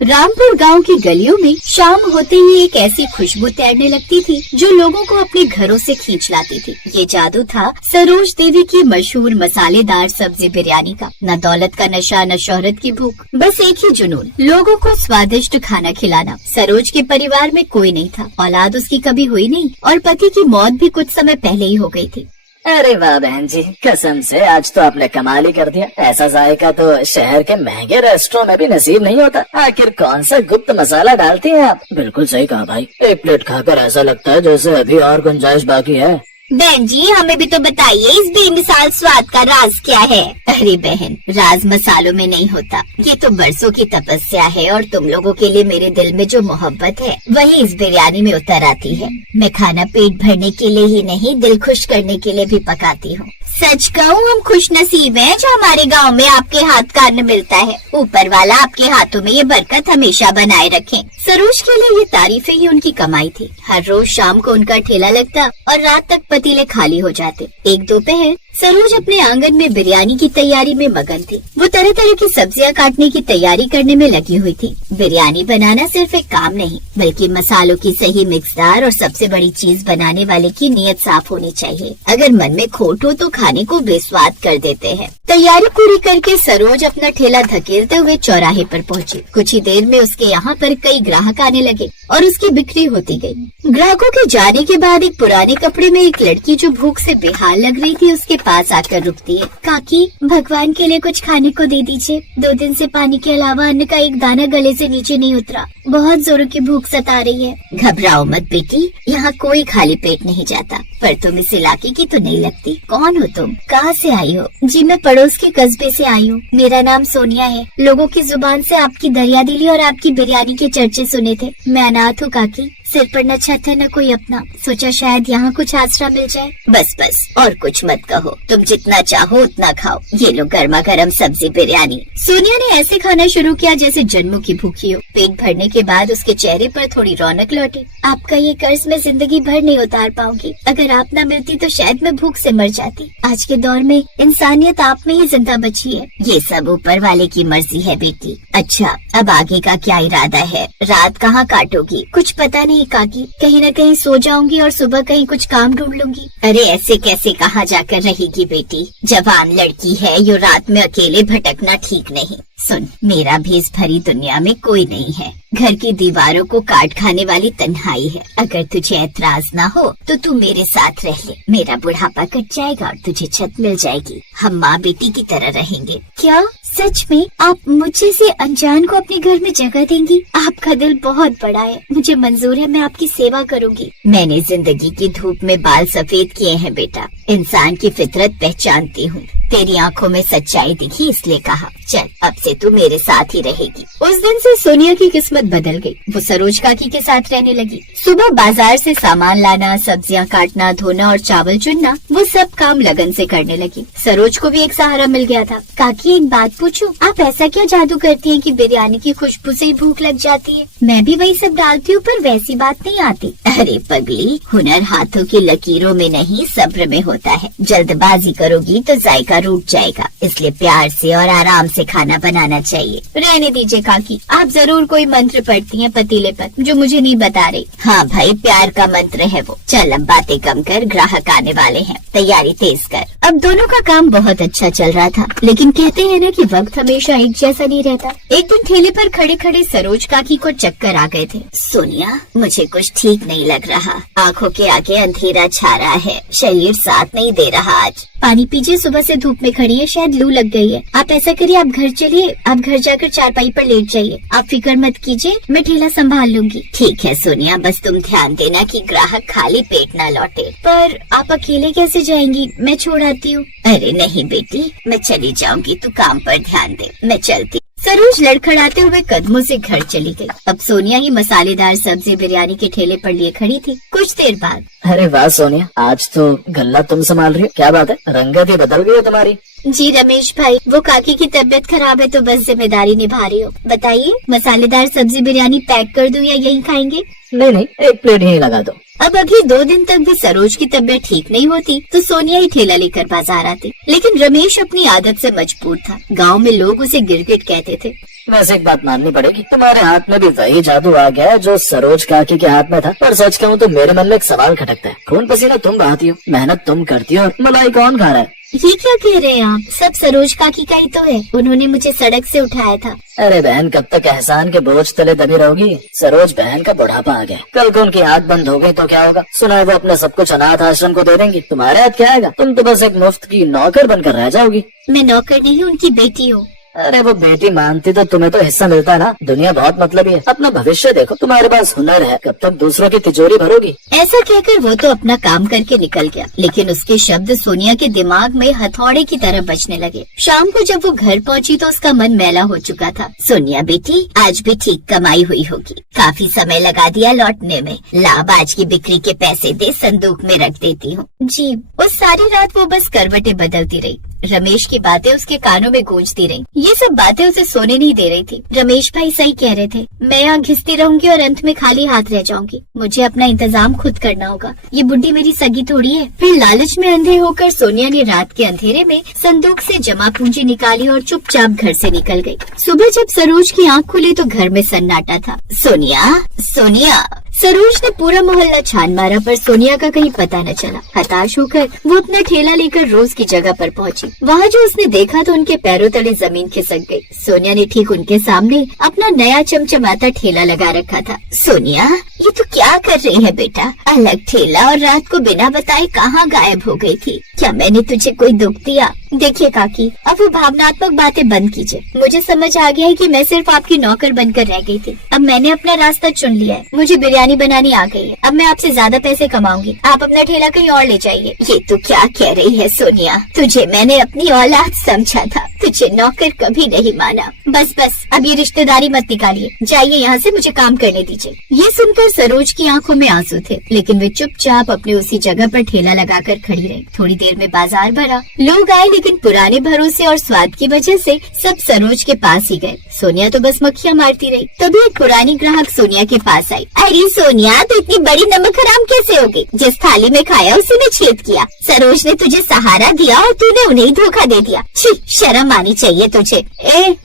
रामपुर गांव की गलियों में शाम होते ही एक ऐसी खुशबू तैरने लगती थी जो लोगों को अपने घरों से खींच लाती थी। ये जादू था सरोज देवी की मशहूर मसालेदार सब्जी बिरयानी का। न दौलत का नशा, न शोहरत की भूख, बस एक ही जुनून, लोगों को स्वादिष्ट खाना खिलाना। सरोज के परिवार में कोई नहीं था, औलाद उसकी कभी हुई नहीं और पति की मौत भी कुछ समय पहले ही हो गई थी। अरे वाह बहन जी, कसम से आज तो आपने कमाल ही कर दिया। ऐसा जायका तो शहर के महंगे रेस्टोरेंट में भी नसीब नहीं होता। आखिर कौन सा गुप्त मसाला डालती हैं आप? बिल्कुल सही कहा भाई, एक प्लेट खाकर ऐसा लगता है जैसे अभी और गुंजाइश बाकी है। बहन जी, हमें भी तो बताइए इस बेमिसाल स्वाद का राज क्या है? अरे बहन, राज मसालों में नहीं होता, ये तो बरसों की तपस्या है और तुम लोगों के लिए मेरे दिल में जो मोहब्बत है वही इस बिरयानी में उतर आती है। मैं खाना पेट भरने के लिए ही नहीं, दिल खुश करने के लिए भी पकाती हूँ। सच कहूँ, हम खुश नसीब हैं जो हमारे गांव में आपके हाथ का अन्न मिलता है। ऊपर वाला आपके हाथों में ये बरकत हमेशा बनाए रखे। सरोज के लिए ये तारीफें ही उनकी कमाई थी। हर रोज शाम को उनका ठेला लगता और रात तक पतीले खाली हो जाते। एक दोपहर सरोज अपने आंगन में बिरयानी की तैयारी में मगन थी। वो तरह तरह की सब्जियां काटने की तैयारी करने में लगी हुई थी। बिरयानी बनाना सिर्फ एक काम नहीं, बल्कि मसालों की सही मिक्सदार और सबसे बड़ी चीज बनाने वाले की नीयत साफ होनी चाहिए। अगर मन में खोट हो तो खाने को बेस्वाद कर देते हैं। तैयारी पूरी करके सरोज अपना ठेला धकेलते हुए चौराहे पर पहुंची। कुछ ही देर में उसके यहाँ पर कई ग्राहक आने लगे और उसकी बिक्री होती गई। ग्राहकों के जाने के बाद एक पुराने कपड़े में एक लड़की जो भूख से बेहाल लग रही थी उसके पास आकर रुकती है। काकी, भगवान के लिए कुछ खाने को दे दीजिए। 2 दिन से पानी के अलावा अन्न का एक दाना गले से नीचे नहीं उतरा। बहुत जोरों की भूख सता रही है। घबराओ मत बेटी, यहाँ कोई खाली पेट नहीं जाता। पर तुम इस इलाके की तो नहीं लगती। कौन हो तुम? कहाँ से आई हो? जी मैं पड़ोस के कस्बे से आई हूँ। मेरा नाम सोनिया है। लोगों की जुबान से आपकी दरियादिली और आपकी बिरयानी के चर्चे सुने थे। मैं अनाथ हूँ काकी, सिर पर न छत है न कोई अपना। सोचा शायद यहाँ कुछ आसरा मिल जाए। बस बस, और कुछ मत कहो, तुम जितना चाहो उतना खाओ। ये लो गर्मा गर्म सब्जी बिरयानी। सोनिया ने ऐसे खाना शुरू किया जैसे जन्मों की भूखी हो। पेट भरने के बाद उसके चेहरे पर थोड़ी रौनक लौटी। आपका ये कर्ज मैं जिंदगी भर नहीं उतार पाऊंगी। अगर आप न मिलती तो शायद मैं भूख से मर जाती। आज के दौर में इंसानियत आप में ही जिंदा बची है। ये सब ऊपर वाले की मर्जी है बेटी। अच्छा, अब आगे का क्या इरादा है? रात कहाँ काटोगी? कुछ पता नहीं काकी, कहीं न कहीं सो जाऊंगी और सुबह कहीं कुछ काम ढूंढ लूंगी। अरे ऐसे कैसे कहाँ जाकर रहेगी बेटी? जवान लड़की है, यो रात में अकेले भटकना ठीक नहीं। सुन, मेरा भी इस भरी दुनिया में कोई नहीं है। घर की दीवारों को काट खाने वाली तन्हाई है। अगर तुझे ऐतराज ना हो तो तू मेरे साथ रह ले। मेरा बुढ़ापा कट जाएगा और तुझे छत मिल जाएगी। हम माँ बेटी की तरह रहेंगे। क्या सच में आप मुझे से अनजान को अपने घर में जगह देंगी? आपका दिल बहुत बड़ा है, मुझे मंजूर है, मैं आपकी सेवा करूंगी। मैंने जिंदगी की धूप में बाल सफेद किए हैं बेटा, इंसान की फितरत पहचानती हूँ। तेरी आंखों में सच्चाई दिखी इसलिए कहा। चल, अब से तू मेरे साथ ही रहेगी। उस दिन से सोनिया की किस्मत बदल गई। वो सरोज काकी के साथ रहने लगी। सुबह बाजार से सामान लाना, सब्जियां काटना, धोना और चावल चुनना, वो सब काम लगन से करने लगी। सरोज को भी एक सहारा मिल गया था। काकी, एक बात पूछूं, आप ऐसा क्या जादू करती हैं कि बिरयानी की खुशबू से ही भूख लग जाती है? मैं भी वही सब डालती हूँ पर वैसी बात नहीं आती। अरे पगली, हुनर हाथों की लकीरों में नहीं सब्र में होता है। जल्दबाजी करोगी तो जायका रूठ जाएगा, इसलिए प्यार से और आराम से खाना बनाना चाहिए। रहने दीजिए काकी, आप जरूर कोई मंत्र पढ़ती हैं पतीले पर जो मुझे नहीं बता रही। हाँ भाई, प्यार का मंत्र है वो। चल अब बातें कम कर, ग्राहक आने वाले हैं, तैयारी तेज कर। अब दोनों का काम बहुत अच्छा चल रहा था, लेकिन कहते हैं ना कि वक्त हमेशा एक जैसा नहीं रहता। एक दिन ठेले पर खड़े खड़े सरोज काकी को चक्कर आ गए थे। सोनिया, मुझे कुछ ठीक नहीं लग रहा। आँखों के आगे अंधेरा छा रहा है, शरीर साथ नहीं दे रहा आज। पानी पीजिए, सुबह से धूप में खड़ी है, शायद लू लग गई है। आप ऐसा करिए, आप घर चलिए, आप घर जाकर चारपाई पर लेट जाइए। आप फिक्र मत कीजिए, मैं ठेला संभाल लूंगी। ठीक है सोनिया, बस तुम ध्यान देना कि ग्राहक खाली पेट ना लौटे। पर आप अकेले कैसे जाएंगी? मैं छोड़ आती हूँ। अरे नहीं बेटी, मैं चली जाऊंगी, तू काम पर ध्यान दे, मैं चलती। सरोज लड़खड़ाते हुए कदमों से घर चली गई। अब सोनिया ही मसालेदार सब्जी बिरयानी के ठेले पर लिए खड़ी थी। कुछ देर बाद, अरे वाह सोनिया, आज तो गल्ला तुम संभाल रही हो, क्या बात है? रंगत ही बदल गई है तुम्हारी। जी रमेश भाई, वो काकी की तबीयत खराब है तो बस जिम्मेदारी निभा रही हो। बताइए, मसालेदार सब्जी बिरयानी पैक कर दूं या यहीं खाएंगे? नहीं नहीं, एक प्लेट ही लगा दो। अब अगले 2 दिन तक भी सरोज की तबीयत ठीक नहीं होती तो सोनिया ही ठेला लेकर बाजार आती। लेकिन रमेश अपनी आदत से मजबूर था। गांव में लोग उसे गिरगिट कहते थे। वैसे एक बात माननी पड़ेगी, तुम्हारे हाथ में भी वही जादू आ गया है जो सरोज काकी के हाथ में था। पर सच कहूँ तो मेरे मन में एक सवाल खटकता है, खून पसीना तुम बहाती हो, मेहनत तुम करती हो, और मलाई कौन खा रहा है? ये क्या कह रहे हैं आप? सब सरोज काकी का ही तो है, उन्होंने मुझे सड़क से उठाया था। अरे बहन, कब तक एहसान के बोझ तले दबी रहोगी? सरोज बहन का बुढ़ापा आ गया, कल को उनकी आंख बंद हो गई तो क्या होगा? सुना है वो अपना सब कुछ अनाथ आश्रम को दे देंगी, तुम्हारे हाथ क्या आएगा? तुम तो बस एक मुफ्त की नौकर बनकर रह जाओगी। मैं नौकर नहीं, उनकी बेटी हूँ। अरे वो बेटी मानती तो तुम्हें तो हिस्सा मिलता है ना। दुनिया बहुत मतलबी है, अपना भविष्य देखो, तुम्हारे पास हुनर है, कब तक दूसरों की तिजोरी भरोगी? ऐसा कहकर वो तो अपना काम करके निकल गया, लेकिन उसके शब्द सोनिया के दिमाग में हथौड़े की तरह बजने लगे। शाम को जब वो घर पहुंची तो उसका मन मैला हो चुका था। सोनिया बेटी, आज भी ठीक कमाई हुई होगी, काफी समय लगा दिया लौटने में। लाभ आज की बिक्री के पैसे दे, संदूक में रख देती हूँ। जी। उस सारी रात वो बस करवटें बदलती रही। रमेश की बातें उसके कानों में गूंजती रहीं। ये सब बातें उसे सोने नहीं दे रही थी। रमेश भाई सही कह रहे थे, मैं यहाँ घिसती रहूंगी और अंत में खाली हाथ रह जाऊंगी। मुझे अपना इंतजाम खुद करना होगा, ये बुढ़ी मेरी सगी थोड़ी है। फिर लालच में अंधे होकर सोनिया ने रात के अंधेरे में संदूक से जमा पूंजी निकाली और चुपचाप घर से निकल गई। सुबह जब सरोज की आँख खुली तो घर में सन्नाटा था। सोनिया, सोनिया। सरोज ने पूरा मोहल्ला छान मारा पर सोनिया का कहीं पता न चला। हताश होकर वो अपना ठेला लेकर रोज की जगह पर पहुंची। वहाँ जो उसने देखा तो उनके पैरों तले जमीन खिसक गई। सोनिया ने ठीक उनके सामने अपना नया चमचमाता ठेला लगा रखा था। सोनिया, ये तो क्या कर रही है बेटा? अलग ठेला और रात को बिना बताए कहाँ गायब हो गई थी? क्या मैंने तुझे कोई दुख दिया? देखिए काकी, अब वो भावनात्मक बातें बंद कीजिए। मुझे समझ आ गया है कि मैं सिर्फ आपकी नौकर बनकर रह गई थी। अब मैंने अपना रास्ता चुन लिया है, मुझे बिरयानी बनानी आ गई है। अब मैं आपसे ज्यादा पैसे कमाऊंगी, आप अपना ठेला कहीं और ले जाइए। ये तो क्या कह रही है सोनिया? तुझे मैंने अपनी औलाद समझा था, तुझे नौकर कभी नहीं माना। बस बस, अब ये रिश्तेदारी मत निकालिए, जाइए यहाँ से, मुझे काम करने दीजिए। ये सुनकर सरोज की आंखों में आंसू थे, लेकिन वे चुपचाप अपने उसी जगह पर ठेला लगाकर खड़ी रही। थोड़ी देर में बाजार भरा, लोग आए, लेकिन पुराने भरोसे और स्वाद की वजह से सब सरोज के पास ही गए। सोनिया तो बस मक्खियाँ मारती रही। तभी एक पुरानी ग्राहक सोनिया के पास आई। अरे सोनिया, तो इतनी बड़ी नमक हराम कैसे हो गई? जिस थाली में खाया उसी में छेद किया। सरोज ने तुझे सहारा दिया और तूने उन्हें ही धोखा दे दिया। छी, शर्म आनी चाहिए तुझे।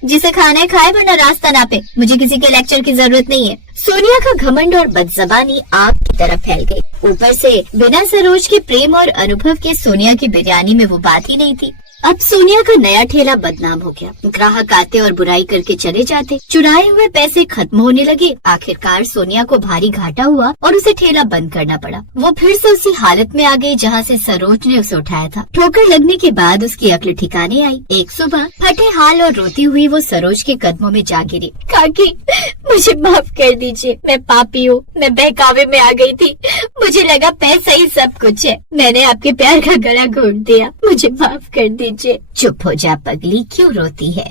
जिसे खाना है खाए, वरना रास्ता नापे। मुझे किसी के लेक्चर की जरूरत नहीं है। सोनिया का घमंड और बदजबानी आग की तरह फैल गई। ऊपर से बिना सरोज के प्रेम और अनुभव के सोनिया की बिरयानी में वो बात ही नहीं थी। अब सोनिया का नया ठेला बदनाम हो गया। ग्राहक आते और बुराई करके चले जाते। चुराए हुए पैसे खत्म होने लगे। आखिरकार सोनिया को भारी घाटा हुआ और उसे ठेला बंद करना पड़ा। वो फिर से उसी हालत में आ गई जहाँ से सरोज ने उसे उठाया था। ठोकर लगने के बाद उसकी अक्ल ठिकाने आई। एक सुबह फटे हाल और रोती हुई वो सरोज के कदमों में जा गिरी। काकी, मुझे माफ कर दीजिए, मैं पापी हूँ, मैं बहकावे में आ गई थी। मुझे लगा पैसा ही सब कुछ है, मैंने आपके प्यार का गला घोट दिया, मुझे माफ कर दीजिए। चुप हो जा पगली, क्यों रोती है?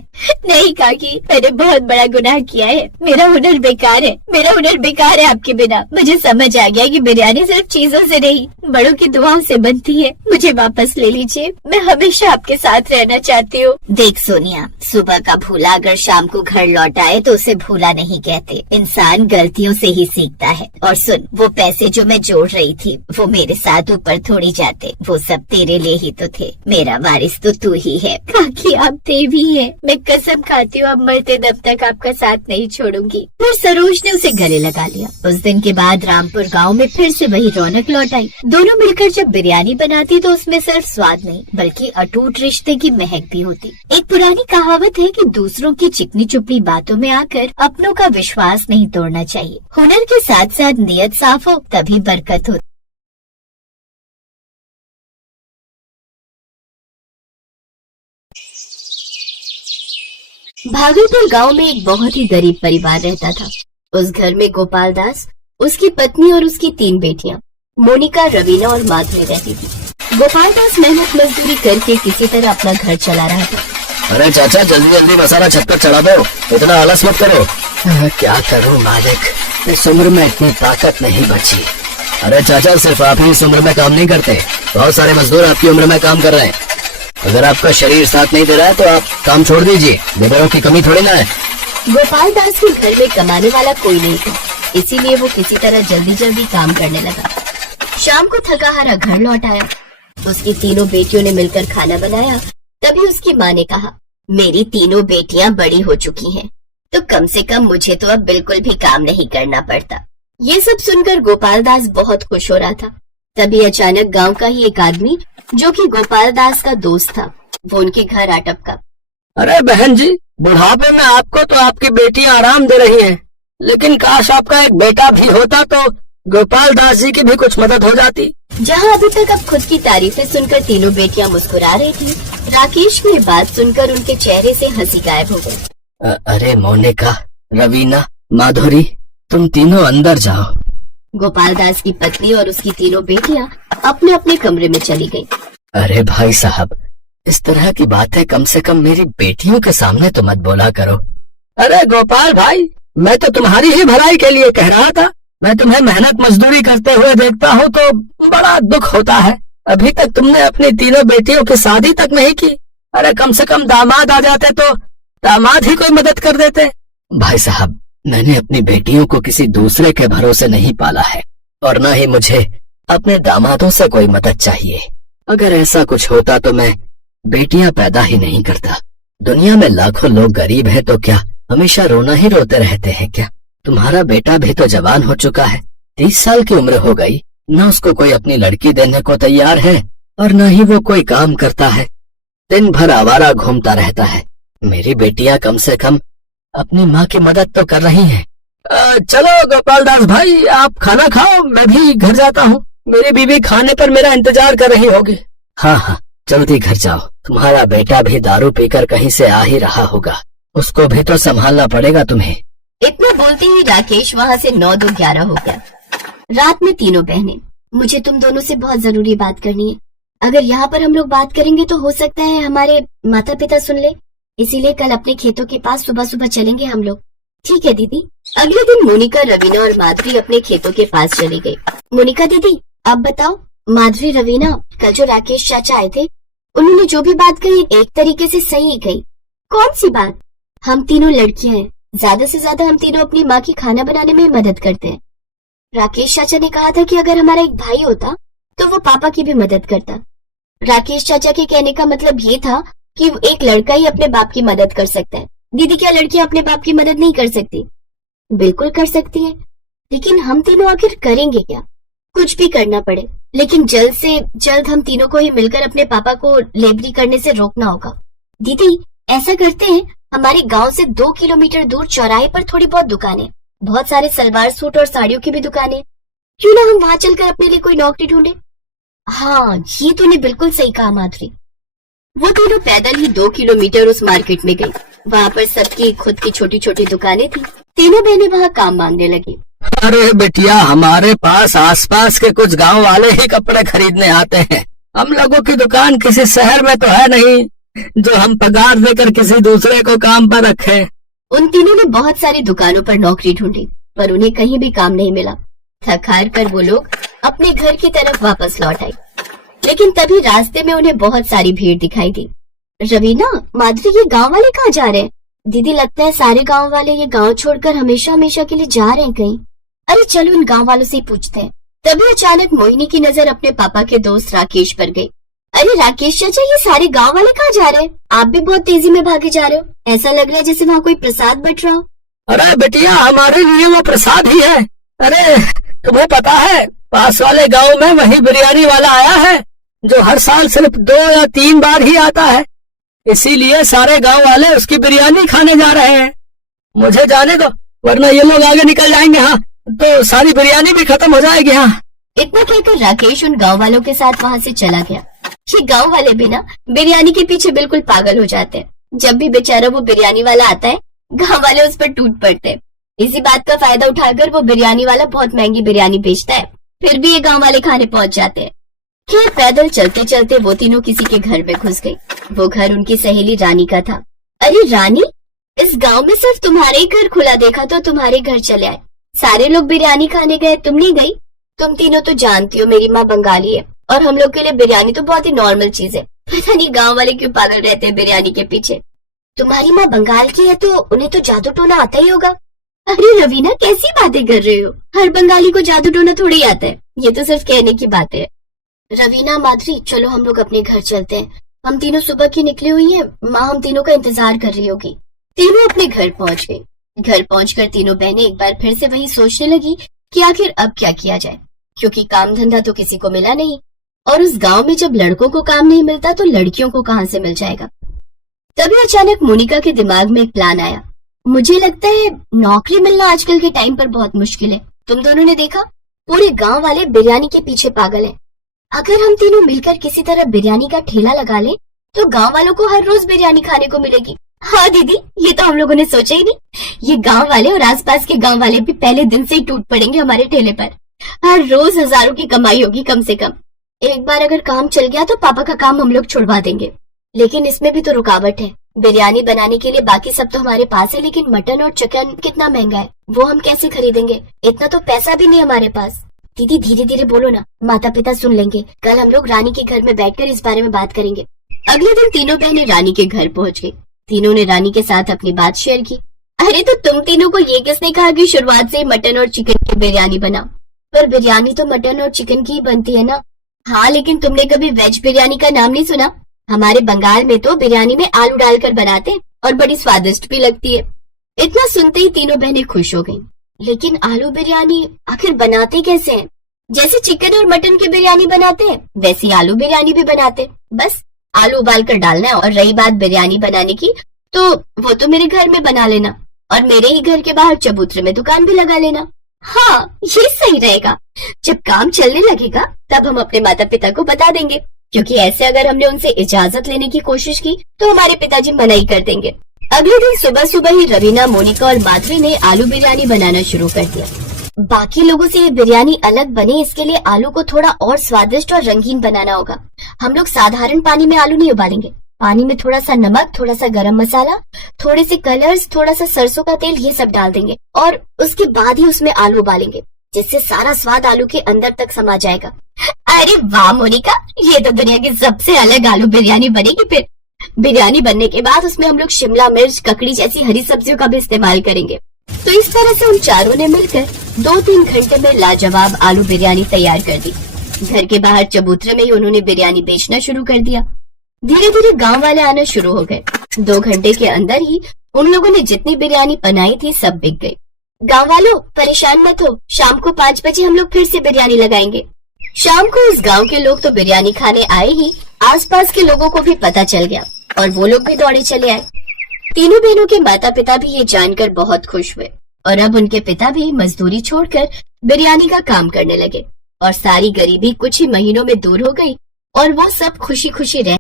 नहीं काकी, मैंने बहुत बड़ा गुनाह किया है। मेरा हुनर बेकार है, मेरा हुनर बेकार है आपके बिना। मुझे समझ आ गया कि बिरयानी सिर्फ चीजों से नहीं, बड़ों की दुआओं से बनती है। मुझे वापस ले लीजिए, मैं हमेशा आपके साथ रहना चाहती हूँ। देख सोनिया, सुबह का भूला अगर शाम को घर लौट आए तो उसे भूला नहीं कहते। इंसान गलतियों से ही सीखता है। और सुन, वो पैसे जो मैं जोड़ रही थी वो मेरे साथ ऊपर थोड़ी जाते, वो सब तेरे लिए ही तो थे। मेरा वारिस तो तू ही है। काकी, आप देवी हैं, मैं कसम खाती हूँ अब मरते दम तक आपका साथ नहीं छोड़ूंगी। फिर सरोज ने उसे गले लगा लिया। उस दिन के बाद रामपुर गांव में फिर से वही रौनक लौट आई। दोनों मिलकर जब बिरयानी बनाती तो उसमें सिर्फ स्वाद नहीं बल्कि अटूट रिश्ते की महक भी होती। एक पुरानी कहावत है कि दूसरों की चिकनी चुपड़ी बातों में आकर अपनों का विश्वास नहीं तोड़ना चाहिए। हुनर के साथ साथ नियत साफ हो तभी बरकत हो। भागलपुर गांव में एक बहुत ही गरीब परिवार रहता था। उस घर में गोपाल दास, उसकी पत्नी और उसकी 3 बेटियां मोनिका, रवीना और माधुरी रहती थी। गोपाल दास मेहनत मजदूरी करके किसी तरह अपना घर चला रहा था। अरे चाचा, जल्दी जल्दी मसाला छत पर चढ़ा दो, इतना आलस मत करो। क्या करूं मालिक, इस उम्र में इतनी ताकत नहीं बची। अरे चाचा, सिर्फ आप ही इस उम्र में काम नहीं करते, बहुत सारे मजदूर आपकी उम्र में काम कर रहे हैं। अगर आपका शरीर साथ नहीं दे रहा है तो आप काम छोड़ दीजिए, लेबरों की कमी थोड़ी ना है। गोपाल दास के घर में कमाने वाला कोई नहीं था, इसीलिए वो किसी तरह जल्दी जल्दी काम करने लगा। शाम को थका हारा घर लौट आया। उसकी 3 बेटियों ने मिलकर खाना बनाया। तभी उसकी माँ ने कहा, मेरी 3 बेटियां बड़ी हो चुकी हैं, तो कम से कम मुझे तो अब बिल्कुल भी काम नहीं करना पड़ता। ये सब सुनकर गोपाल दास बहुत खुश हो रहा था। तभी अचानक गांव का ही एक आदमी, जो कि गोपाल दास का दोस्त था, वो उनके घर आ टपका। अरे बहन जी, बुढ़ापे में आपको तो आपकी बेटी आराम दे रही है, लेकिन काश आपका एक बेटा भी होता तो गोपाल दास जी की भी कुछ मदद हो जाती। जहाँ अभी तक अब खुद की तारीफें सुनकर तीनों बेटियां मुस्कुरा रही थी, राकेश की ये बात सुनकर उनके चेहरे से हंसी गायब हो गई। अरे मोनिका, रवीना, माधुरी, तुम तीनों अंदर जाओ। गोपाल दास की पत्नी और उसकी तीनों बेटियां अपने अपने कमरे में चली गईं। अरे भाई साहब, इस तरह की बातें कम से कम मेरी बेटियों के सामने तो मत बोला करो। अरे गोपाल भाई, मैं तो तुम्हारी ही भलाई के लिए कह रहा था। मैं तुम्हें मेहनत मजदूरी करते हुए देखता हूँ तो बड़ा दुख होता है। अभी तक तुमने अपनी तीनों बेटियों की शादी तक नहीं की। अरे कम से कम दामाद आ जाते तो दामाद ही कोई मदद कर देते। भाई साहब, मैंने अपनी बेटियों को किसी दूसरे के भरोसे नहीं पाला है, और न ही मुझे अपने दामादों से कोई मदद चाहिए। अगर ऐसा कुछ होता तो मैं बेटियां पैदा ही नहीं करता। दुनिया में लाखों लोग गरीब हैं तो क्या हमेशा रोना ही रोते रहते हैं क्या? तुम्हारा बेटा भी तो जवान हो चुका है, 30 साल की उम्र हो गई, न उसको कोई अपनी लड़की देने को तैयार है और न ही वो कोई काम करता है। दिन भर आवारा घूमता रहता है। मेरी बेटियां कम से कम अपनी माँ की मदद तो कर रही हैं। चलो गोपाल दास भाई, आप खाना खाओ, मैं भी घर जाता हूँ। मेरी बीवी खाने पर मेरा इंतजार कर रही होगी। हाँ हाँ, जल्दी घर जाओ। तुम्हारा बेटा भी दारू पीकर कहीं से आ ही रहा होगा, उसको भी तो संभालना पड़ेगा तुम्हें। इतना बोलते ही राकेश वहाँ से 9-2-11 हो गया। रात में तीनों बहनें, मुझे तुम दोनों से बहुत जरूरी बात करनी है। अगर यहाँ पर हम लोग बात करेंगे तो हो सकता है हमारे माता पिता सुन ले, इसीलिए कल अपने खेतों के पास सुबह सुबह चलेंगे हम लोग। ठीक है दीदी। अगले दिन मोनिका, रवीना और माधुरी अपने खेतों के पास चली गई। मोनिका दीदी, अब बताओ। माधुरी, रवीना, कल जो राकेश चाचा आए थे, उन्होंने जो भी बात कही एक तरीके से सही कही। कौन सी बात? हम तीनों लड़कियां हैं, ज्यादा से ज्यादा हम तीनों अपनी माँ की खाना बनाने में मदद करते हैं। राकेश चाचा ने कहा था कि अगर हमारा एक भाई होता तो वो पापा की भी मदद करता। राकेश चाचा के कहने का मतलब ये था कि एक लड़का ही अपने बाप की मदद कर सकता है। दीदी, क्या लड़कियां अपने बाप की मदद नहीं कर सकती? बिल्कुल कर सकती हैं, लेकिन हम तीनों आखिर करेंगे क्या? कुछ भी करना पड़े, लेकिन जल्द से जल्द हम तीनों को ही मिलकर अपने पापा को लेबरी करने से रोकना होगा। दीदी, ऐसा करते हैं, हमारे गांव से 2 किलोमीटर दूर चौराहे पर थोड़ी बहुत दुकानें, बहुत सारे सलवार सूट और साड़ियों की भी दुकानें, क्यों ना हम वहाँ चलकर अपने लिए कोई नौकरी ढूंढे? हाँ, ये तूने बिल्कुल सही कहा माधुरी। वो तीनों पैदल ही 2 किलोमीटर उस मार्केट में गई। वहाँ पर सबकी खुद की छोटी छोटी दुकानें थी। तीनों बहनें वहाँ काम मांगने लगी। अरे बेटिया, हमारे पास आसपास के कुछ गांव वाले ही कपड़े खरीदने आते हैं। हम लोगों की दुकान किसी शहर में तो है नहीं जो हम पगार देकर किसी दूसरे को काम पर रखे। उन तीनों ने बहुत सारी दुकानों पर नौकरी ढूंढी, पर उन्हें कहीं भी काम नहीं मिला। थक हार कर वो लोग अपने घर की तरफ वापस लौट आए, लेकिन तभी रास्ते में उन्हें बहुत सारी भीड़ दिखाई दी। रवीना, माधुरी, ये गांव वाले कहाँ जा रहे हैं? दीदी, लगता है सारे गांव वाले ये गांव छोड़कर हमेशा हमेशा के लिए जा रहे हैं कहीं। अरे चलो उन गांव वालों से ही पूछते हैं। तभी अचानक मोहिनी की नजर अपने पापा के दोस्त राकेश पर गई। अरे राकेश चाचा, ये सारे गांव वाले कहाँ जा रहे हैं? आप भी बहुत तेजी में भागे जा रहे हो, ऐसा लग रहा है जैसे वहाँ कोई प्रसाद बट रहा हो। अरे बेटिया, हमारे लिए वो प्रसाद ही है। अरे तुम्हें पता है, पास वाले गांव में वही बिरयानी वाला आया है जो हर साल सिर्फ 2 या 3 बार ही आता है, इसीलिए सारे गांव वाले उसकी बिरयानी खाने जा रहे हैं। मुझे जाने दो, वरना ये लोग आगे निकल जाएंगे, हाँ तो सारी बिरयानी भी खत्म हो जाएगी। हाँ, इतना कहकर राकेश उन गांव वालों के साथ वहाँ से चला गया। ये गांव वाले भी ना बिरयानी के पीछे बिल्कुल पागल हो जाते हैं। जब भी बेचारा वो बिरयानी वाला आता है, गांव वाले उस पर टूट पड़ते हैं। इसी बात का फायदा उठाकर वो बिरयानी वाला बहुत महंगी बिरयानी बेचता है, फिर भी ये गांव वाले खाने पहुंच जाते हैं। खैर, पैदल चलते चलते वो तीनों किसी के घर में घुस गई। वो घर उनकी सहेली रानी का था। अरे रानी, इस गांव में सिर्फ तुम्हारे ही घर खुला देखा तो तुम्हारे घर चले आए। सारे लोग बिरयानी खाने गए, तुम नहीं गई? तुम तीनों तो जानती हो मेरी माँ बंगाली है और हम लोग के लिए बिरयानी तो बहुत ही नॉर्मल चीज है। पता नहीं गांव वाले क्यों पागल रहते हैं बिरयानी के पीछे। तुम्हारी माँ बंगाल की है तो उन्हें तो जादू टोना आता ही होगा। अरे रवीना, कैसी बातें कर रहे हो? हर बंगाली को जादू टोना थोड़ी आता है, ये तो सिर्फ कहने की बात है। रवीना, माधुरी, चलो हम लोग अपने घर चलते हैं। हम तीनों सुबह की निकली हुई हैं, माँ हम तीनों का इंतजार कर रही होगी। तीनों अपने घर पहुंच गई। घर पहुंचकर तीनों बहनें एक बार फिर से वही सोचने लगी कि आखिर अब क्या किया जाए, क्योंकि काम धंधा तो किसी को मिला नहीं, और उस गांव में जब लड़कों को काम नहीं मिलता तो लड़कियों को कहां से मिल जाएगा। तभी अचानक मोनिका के दिमाग में एक प्लान आया। मुझे लगता है नौकरी मिलना आजकल के टाइम पर बहुत मुश्किल है। तुम दोनों ने देखा, पूरे गांव वाले बिरयानी के पीछे पागल हैं। अगर हम तीनों मिलकर किसी तरह बिरयानी का ठेला लगा लें तो गांव वालों को हर रोज बिरयानी खाने को मिलेगी। हाँ दीदी, ये तो हम लोगों ने सोचा ही नहीं। ये गांव वाले और आसपास के गांव वाले भी पहले दिन से ही टूट पड़ेंगे हमारे ठेले पर। हर रोज हजारों की कमाई होगी कम से कम। एक बार अगर काम चल गया तो पापा का काम हम लोग छुड़वा देंगे। लेकिन इसमें भी तो रुकावट है। बिरयानी बनाने के लिए बाकी सब तो हमारे पास है, लेकिन मटन और चिकन कितना महंगा है, वो हम कैसे खरीदेंगे? इतना तो पैसा भी नहीं हमारे पास। दीदी धीरे धीरे बोलो ना, माता पिता सुन लेंगे। कल हम लोग रानी के घर में बैठकर इस बारे में बात करेंगे। अगले दिन तीनों बहनें रानी के घर पहुंच गई। तीनों ने रानी के साथ अपनी बात शेयर की। अरे तो तुम तीनों को ये किसने कहा कि शुरुआत से मटन और चिकन की बिरयानी बनाओ? पर बिरयानी तो मटन और चिकन की ही बनती है ना। हाँ, लेकिन तुमने कभी वेज बिरयानी का नाम नहीं सुना? हमारे बंगाल में तो बिरयानी में आलू डालकर बनाते और बड़ी स्वादिष्ट भी लगती है। इतना सुनते ही तीनों बहनें खुश हो गईं। लेकिन आलू बिरयानी आखिर बनाते कैसे हैं? जैसे चिकन और मटन की बिरयानी बनाते हैं वैसी आलू बिरयानी भी बनाते। बस आलू उबाल कर डालना है। और रही बात बिरयानी बनाने की, तो वो तो मेरे घर में बना लेना और मेरे ही घर के बाहर चबूतरे में दुकान भी लगा लेना। हाँ, ये सही रहेगा। जब काम चलने लगेगा तब हम अपने माता पिता को बता देंगे, क्योंकि ऐसे अगर हमने उनसे इजाजत लेने की कोशिश की तो हमारे पिताजी मनाही कर देंगे। अगले दिन सुबह सुबह ही रवीना, मोनिका और माधवी ने आलू बिरयानी बनाना शुरू कर दिया। बाकी लोगों से ये बिरयानी अलग बने, इसके लिए आलू को थोड़ा और स्वादिष्ट और रंगीन बनाना होगा। हम लोग साधारण पानी में आलू नहीं उबालेंगे। पानी में थोड़ा सा नमक, थोड़ा सा गरम मसाला, थोड़े से कलर्स, थोड़ा सा सरसों का तेल, ये सब डाल देंगे और उसके बाद ही उसमें आलू उबालेंगे, जिससे सारा स्वाद आलू के अंदर तक समा जाएगा। अरे वाह मोनिका, ये तो दुनिया की सबसे अलग आलू बिरयानी बनेगी। फिर बिरयानी बनने के बाद उसमें हम लोग शिमला मिर्च, ककड़ी जैसी हरी सब्जियों का भी इस्तेमाल करेंगे। तो इस तरह से उन चारों ने मिलकर 2-3 घंटे में लाजवाब आलू बिरयानी तैयार कर दी। घर के बाहर चबूतरे में ही उन्होंने बिरयानी बेचना शुरू कर दिया। धीरे धीरे गांव वाले आना शुरू हो गए। 2 घंटे के अंदर ही उन लोगों ने जितनी बिरयानी बनाई थी सब बिक गई। गांव वालों परेशान मत हो, शाम को 5 बजे हम लोग फिर से बिरयानी लगाएंगे। शाम को इस गांव के लोग तो बिरयानी खाने आए ही आसपास के लोगों को भी पता चल गया और वो लोग भी दौड़े चले आए। तीनों बहनों के माता पिता भी ये जानकर बहुत खुश हुए और अब उनके पिता भी मजदूरी छोड़कर बिरयानी का काम करने लगे और सारी गरीबी कुछ ही महीनों में दूर हो गई और वो सब खुशी खुशी रह